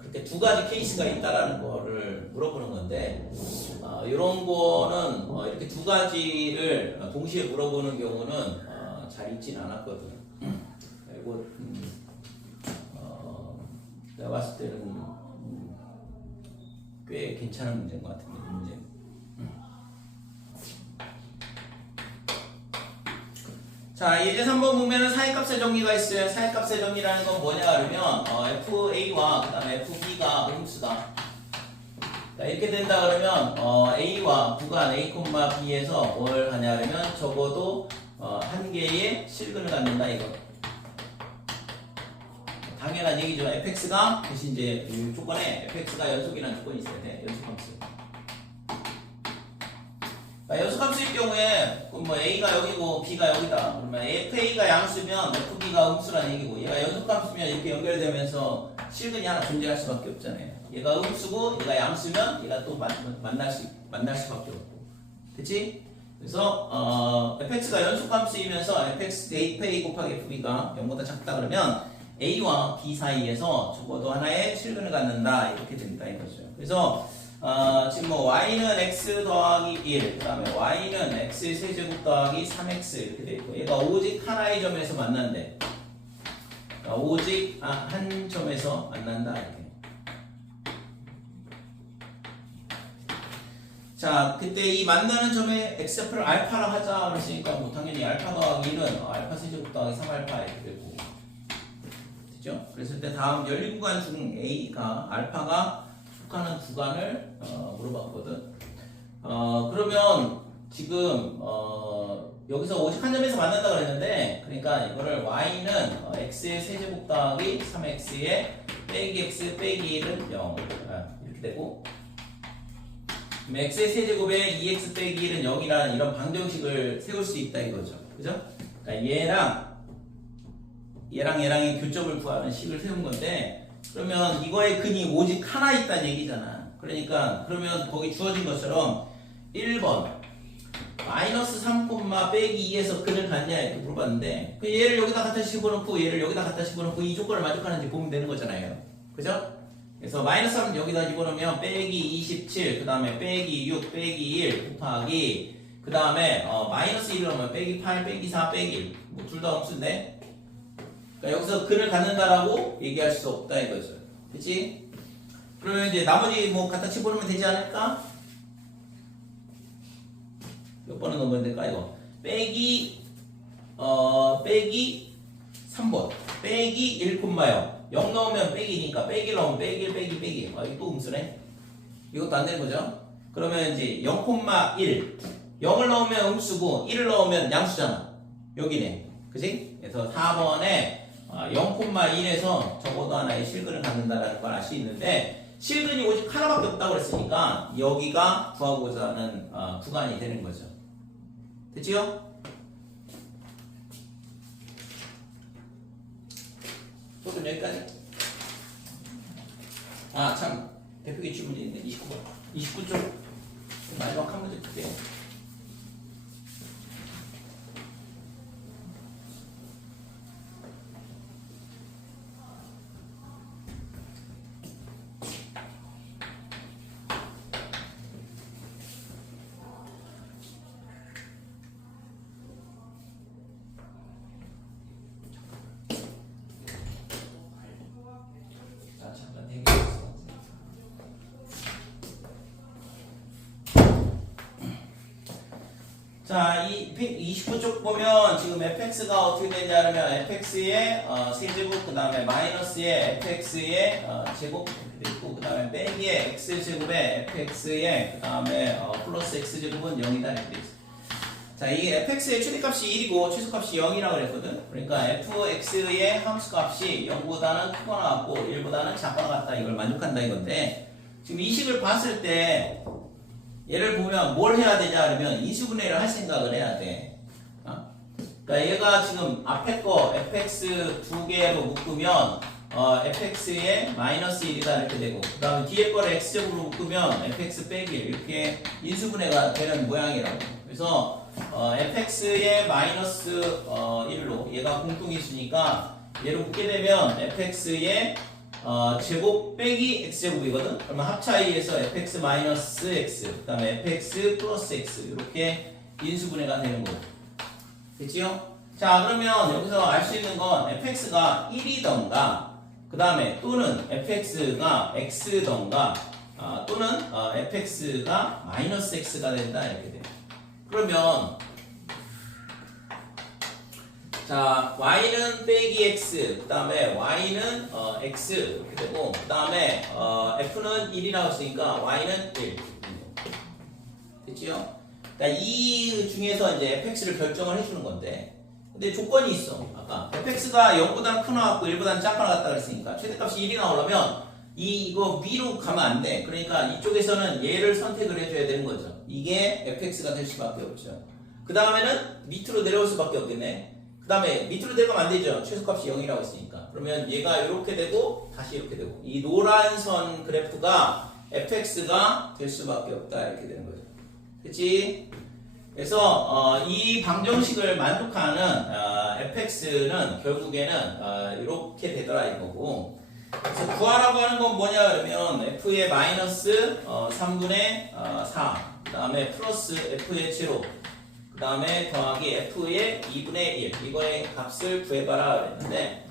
그렇게 두 가지 케이스가 있다라는 거를 물어보는 건데 이런 거는 이렇게 두 가지를 동시에 물어보는 경우는 잘 있진 않았거든. 그리고 내가 봤을 때는 꽤 괜찮은 문제인 것 같은데 이 문제. 자, 예제 3번 보면은 사이값의 정리가 있어요. 사이값의 정리라는 건 뭐냐 그러면 FA와 그 다음에 FB가 음수다. 자, 이렇게 된다 그러면 A와 구간 A, B에서 뭘 하냐 그러면 적어도 한 개의 실근을 갖는다 이거. 당연한 얘기죠. fx가 대신 이제 이 조건에 fx가 연속이라는 조건이 있어야 돼. 연속함수. 연속함수일 경우에 뭐 a가 여기고 b가 여기다. 그러면 fa가 양수면 fb가 음수라는 얘기고, 얘가 연속함수면 이렇게 연결되면서 실근이 하나 존재할 수밖에 없잖아요. 얘가 음수고 얘가 양수면 얘가 또 만날 수밖에 없고. 그치? 그래서 fx가 연속함수이면서 fx a 곱하기 fb가 0보다 작다 그러면 A와 B 사이에서 적어도 하나의 실근을 갖는다 이렇게 됩니다 이거죠. 그래서 지금 뭐 y는 x 더하기 1, 그 다음에 y는 x의 세제곱 더하기 3x 이렇게 돼 있고, 얘가 오직 하나의 점에서 만난대. 오직 한 점에서 만난다 이렇게. 자, 그때 이 만나는 점에 x좌표를 알파라 하자 그랬으니까 뭐 당연히 알파 더하기 1은 알파 세제곱 더하기 3알파 이렇게 되고. 그랬을 때 다음 열린 구간 중 A가 알파가 속하는 구간을 물어봤거든. 그러면 지금 여기서 오직 한 점에서 만난다 그랬는데, 그러니까 이거를 y는 x의 세제곱 더하기 3x의 빼기 x 빼기 1은 0 이렇게 되고, x의 세제곱에 2x 빼기 1은 0이라는 이런 방정식을 세울 수 있다 이거죠. 그죠? 그러니까 얘랑의 교점을 구하는 식을 세운 건데, 그러면 이거의 근이 오직 하나 있다는 얘기잖아. 그러니까 그러면 거기 주어진 것처럼 1번 마이너스 3, 빼기 2에서 근을 갖냐 이렇게 물어봤는데, 그 얘를 여기다 갖다 집어넣고 얘를 여기다 갖다 집어넣고 이 조건을 만족하는지 보면 되는 거잖아요. 그죠? 그래서 마이너스 3 여기다 집어넣으면 빼기 27, 그 다음에 빼기 6, 빼기 1 곱하기, 그 다음에 마이너스 1을 넣으면 빼기 8, 빼기 4, 빼기 1 뭐 둘 다 없는데, 그러니까 여기서 근을 갖는다라고 얘기할 수 없다 이거죠. 그치? 그러면 이제 나머지 뭐 갖다 집어넣으면 되지 않을까? 몇 번을 넣으면 될까 이거? 빼기 3번 빼기 1, 0 넣으면 빼기니까 빼기 넣으면 빼기 1 빼기 이거 또 음수네. 이것도 안 되는 거죠? 그러면 이제 0,1 0을 넣으면 음수고 1을 넣으면 양수잖아. 여기네. 그치? 그래서 4번에 0,1에서 적어도 하나의 실근을 갖는다라는 걸 알 수 있는데, 실근이 오직 하나밖에 없다고 그랬으니까 여기가 구하고자 하는 구간이 되는 거죠. 됐지요? 좀 여기까지. 참 대표 기출 문제 있네. 29번 29쪽 마지막 한 문제 볼게요. 자, 이 29쪽 보면 지금 fx가 어떻게 되냐면 fx의 세제곱, 그 다음에 마이너스의 fx의 제곱 이렇게 돼 있고, 그 다음에 빼기의 x제곱에 fx의 그 다음에 플러스 x제곱은 0이다 이렇게 돼 있어. 자, 이 fx의 최대값이 1이고 최소값이 0이라고 그랬거든. 그러니까 fx의 함수값이 0보다는 크거나 같고 1보다는 작거나 같다, 이걸 만족한다 이건데, 지금 이 식을 봤을 때 얘를 보면 뭘 해야 되냐 그러면 인수분해를 할 생각을 해야 돼. 그러니까 얘가 지금 앞에 거 fx 두 개로 묶으면 fx의 마이너스 1이다 이렇게 되고, 그 다음에 뒤에 거를 x제곱으로 묶으면 fx 빼기 1 이렇게 인수분해가 되는 모양이라고. 그래서 fx의 마이너스 1로 얘가 공통이수니까 얘를 묶게 되면 fx의 제곱 빼기 x제곱이거든. 그러면 합차이에서 fx 마이너스 x, 그 다음에 fx 플러스 x 이렇게 인수분해가 되는 거고. 됐지요? 자, 그러면 여기서 알 수 있는 건 fx가 1이던가 그 다음에 또는 fx가 x던가 또는 fx가 마이너스 x가 된다 이렇게 돼요. 그러면 자 y는 빼기 x 그 다음에 y는 x 이렇게 되고 그 다음에 f는 1이라고 했으니까 y는 1 됐지요? 그러니까 이 중에서 이제 fx를 결정을 해주는 건데 근데 조건이 있어. 아까 fx가 0보다 큰 나왔고 1보다 작아 나갔다 그랬으니까 최대값이 1이 나오려면 이거 위로 가면 안 돼. 그러니까 이쪽에서는 얘를 선택을 해줘야 되는 거죠. 이게 fx가 될 수밖에 없죠. 그 다음에는 밑으로 내려올 수밖에 없겠네. 그 다음에 밑으로 내려가면 안 되죠. 최소값이 0이라고 했으니까. 그러면 얘가 이렇게 되고 다시 이렇게 되고 이 노란 선 그래프가 fx가 될 수밖에 없다 이렇게 되는 거죠. 그치? 그래서 이 방정식을 만족하는 fx는 결국에는 이렇게 되더라 이거고. 그래서 구하라고 하는 건 뭐냐 그러면 f의 마이너스 3분의 4, 그 다음에 플러스 f의 제로, 그 다음에 더하기 f의 2분의 1 이거의 값을 구해봐라 그랬는데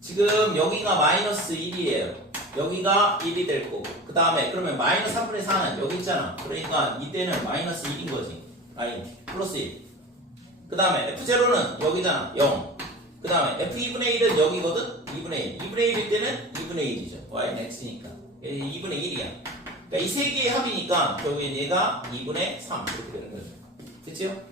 지금 여기가 마이너스 1이에요. 여기가 1이 될 거고 그 다음에 그러면 마이너스 3분의 4는 여기 있잖아. 그러니까 이때는 마이너스 1인 거지. 아니 플러스 1. 그 다음에 f0는 여기잖아. 0. 그 다음에 f2분의 1은 여기거든. 2분의 1. 2분의 1일 때는 2분의 1이죠. y는 x니까 2분의 1이야. 그러니까 이 세 개의 합이니까 결국엔 얘가 2분의 3 이렇게 되는 거죠. 됐죠?